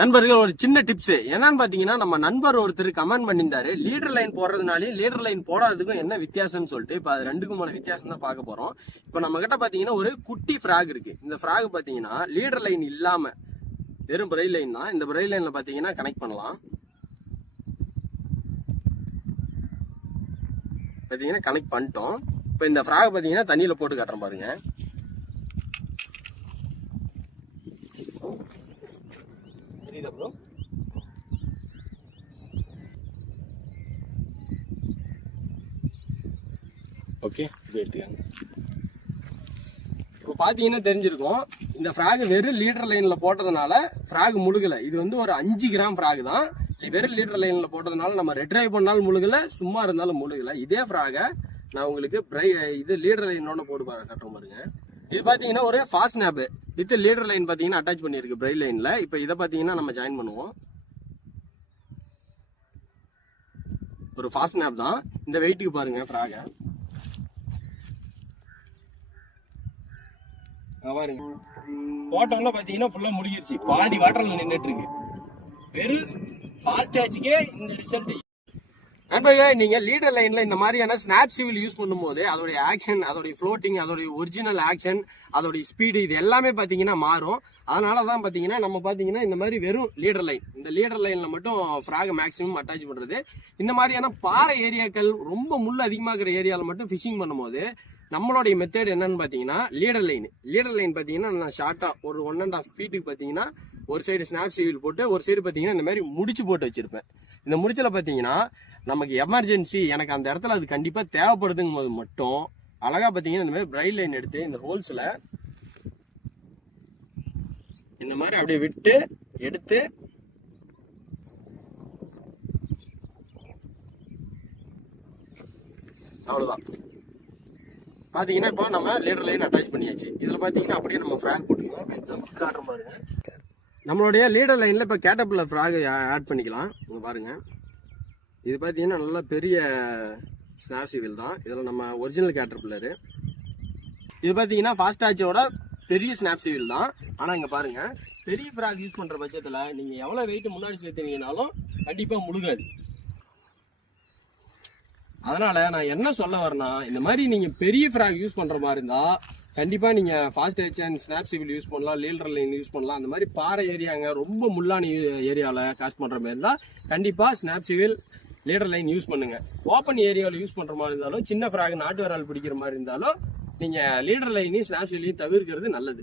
நண்பர்கள் ஒரு சின்ன டிப்ஸ் என்னன்னு பாத்தீங்கன்னா, நம்ம நண்பர் ஒருத்தர் கமெண்ட் பண்ணியிருந்தாரு, லீடர் லைன் போடுறதுனாலே லீடர் லைன் போடாததுக்கும் என்ன வித்தியாசம்னு சொல்லிட்டு. இப்ப அது ரெண்டுக்குமான வித்தியாசம் தான் பார்க்க போறோம். இப்ப நம்ம கிட்ட பாத்தீங்கன்னா ஒரு குட்டி ஃபிராக் இருக்கு. இந்த ஃபிராக் பாத்தீங்கன்னா லீடர் லைன் இல்லாம வெறும் பிரைல் லைன் தான். இந்த பிரைல் லைன்ல பாத்தீங்கன்னா கனெக்ட் பண்ணலாம். பாத்தீங்கன்னா கனெக்ட் பண்ணிட்டோம். இப்ப இந்த ஃபிராக் பாத்தீங்கன்னா தண்ணியில போட்டு காட்டுறேன் பாருங்க. தெரியுதா ப்ரோ? ஓகே, எடுத்துக்கங்க. இப்போ பாத்தீங்கன்னா தெரிஞ்சிருக்கும், இந்த ஃபிராக் வெறும் லீடர் லைன்ல போட்டதுனால ஃபிராக் முழுகல. இது வந்து ஒரு 5 கிராம் ஃபிராக் தான். வெறும் லீடர் லைன்ல போட்டதுனால நம்ம ரெட்ரைவ் பண்ணாலும் முழுகல, சும்மா இருந்தாலும் முழுகல. இதே ஃபிராக நான் உங்களுக்கு இது லீடர் லைனோட போட்டு காட்டுறோம் பாருங்க. இது பாத்தீங்கன்னா ஒரு fast snap with leader line பாத்தீங்கன்னா அட்டாச் பண்ணிருக்கு பிரைல் லைன்ல. இப்போ இதை பாத்தீங்கன்னா நம்ம ஜாயின் பண்ணுவோம். ஒரு ஃபாஸ்ட் ஸ்னாப் தான். இந்த வெயிட்டுக்கு பாருங்க ஃபிராக பாருங்க. போட்டோம்னா பாத்தீங்கன்னா ஃபுல்லா முடிஞ்சிருச்சு, பாதி வாட்டர்ல நின்றுட்டு இருக்கு. வெறும் ஃபாஸ்ட் ஆச்சுக்கே இந்த ரிசல்ட். நண்பர்களே, நீங்க லீடர் லைன்ல இந்த மாதிரியான ஸ்னாப் சிவில் யூஸ் பண்ணும்போது அதோடைய ஆக்ஷன், அதோடைய ஃப்ளோட்டிங், அதோடைய ஒரிஜினல் ஆக்ஷன், அதோடைய ஸ்பீடு இது எல்லாமே பாத்தீங்கன்னா மாறும். அதனாலதான் பாத்தீங்கன்னா நம்ம பாத்தீங்கன்னா இந்த மாதிரி வெறும் லீடர் லைன், இந்த லீடர் லைன்ல மட்டும் ஃபிராக் மேக்ஸிமம் அட்டாச் பண்றது. இந்த மாதிரியான பாறை ஏரியாக்கள், ரொம்ப முள் அதிகமாகிற ஏரியால மட்டும் ஃபிஷிங் பண்ணும்போது நம்மளுடைய மெத்தட் என்னன்னு பாத்தீங்கன்னா லீடர் லைன் பாத்தீங்கன்னா நான் ஷார்ட்டா ஒரு 1.5 ஃபீட்டுக்கு பாத்தீங்கன்னா ஒரு சைடு ஸ்னாப் சிவில் போட்டு ஒரு சைடு பாத்தீங்கன்னா இந்த மாதிரி முடிச்சு போட்டு வச்சிருப்பேன். இந்த முடிச்சுல பாத்தீங்கன்னா நமக்கு எமர்ஜென்சி, எனக்கு அந்த இடத்துல அது கண்டிப்பா தேவைப்படுதுங்கும் போது மட்டும் அழகா பாத்தீங்கன்னா இந்த மாதிரி பிரைட் லைன் எடுத்து இந்த ஹோல்ஸ்ல இந்த மாதிரி அப்படியே விட்டு எடுத்து அவ்வளவுதான். பாத்தீங்கன்னா இப்போ நம்ம லீடர் லைன் அட்டாச் பண்ணியாச்சு. இதுல பாத்தீங்கன்னா அப்படியே நம்ம ஃபிராக் போட்டுக்கலாம். எக்ஸாம்பிள் காட்டுற பாருங்க. நம்மளுடைய லீடர் லைன்ல இப்ப கேட்டர்பில்லர் ஃபிராக் ஆட் பண்ணிக்கலாம். இங்க பாருங்க, இது பாத்தீங்கன்னா நல்லா பெரிய ஸ்னாப் சிவில் தான். இதுல நம்ம ஒரிஜினல் கேட்டர்பில்லர். இது பாத்தீங்கன்னா ஃபாஸ்ட் ஆச்சோட பெரிய ஸ்னாப் சிவில் தான். ஆனா இங்க பாருங்க, பெரிய ஃபிராக் யூஸ் பண்ற பட்சத்துல நீங்க எவ்வளவு வெயிட் முன்னாடி சேர்த்தீங்கன்னாலும் கண்டிப்பா முழுகாது. அதனால நான் என்ன சொல்ல வரேன்னா, இந்த மாதிரி நீங்க பெரிய ஃபிராக் யூஸ் பண்ற மாதிரி இருந்தா கண்டிப்பா நீங்க fast H and snap civil use பண்ணலாம், லீடர் லைன் யூஸ் பண்ணலாம். அந்த மாதிரி பாறை ஏரியாங்க, ரொம்ப முள்ளான ஏரியால காஸ்ட் பண்ற மாதிரி இருந்தா கண்டிப்பா snap civil, leader line use பண்ணுங்க. ஓப்பன் ஏரியாவில் யூஸ் பண்ற மாதிரி இருந்தாலும், சின்ன ஃபிராக் நாட்டு வரால் பிடிக்கிற மாதிரி இருந்தாலும் நீங்க லீடர் லைனையும் ஸ்னாப் சிவிலையும் தவிர்க்கிறது நல்லது.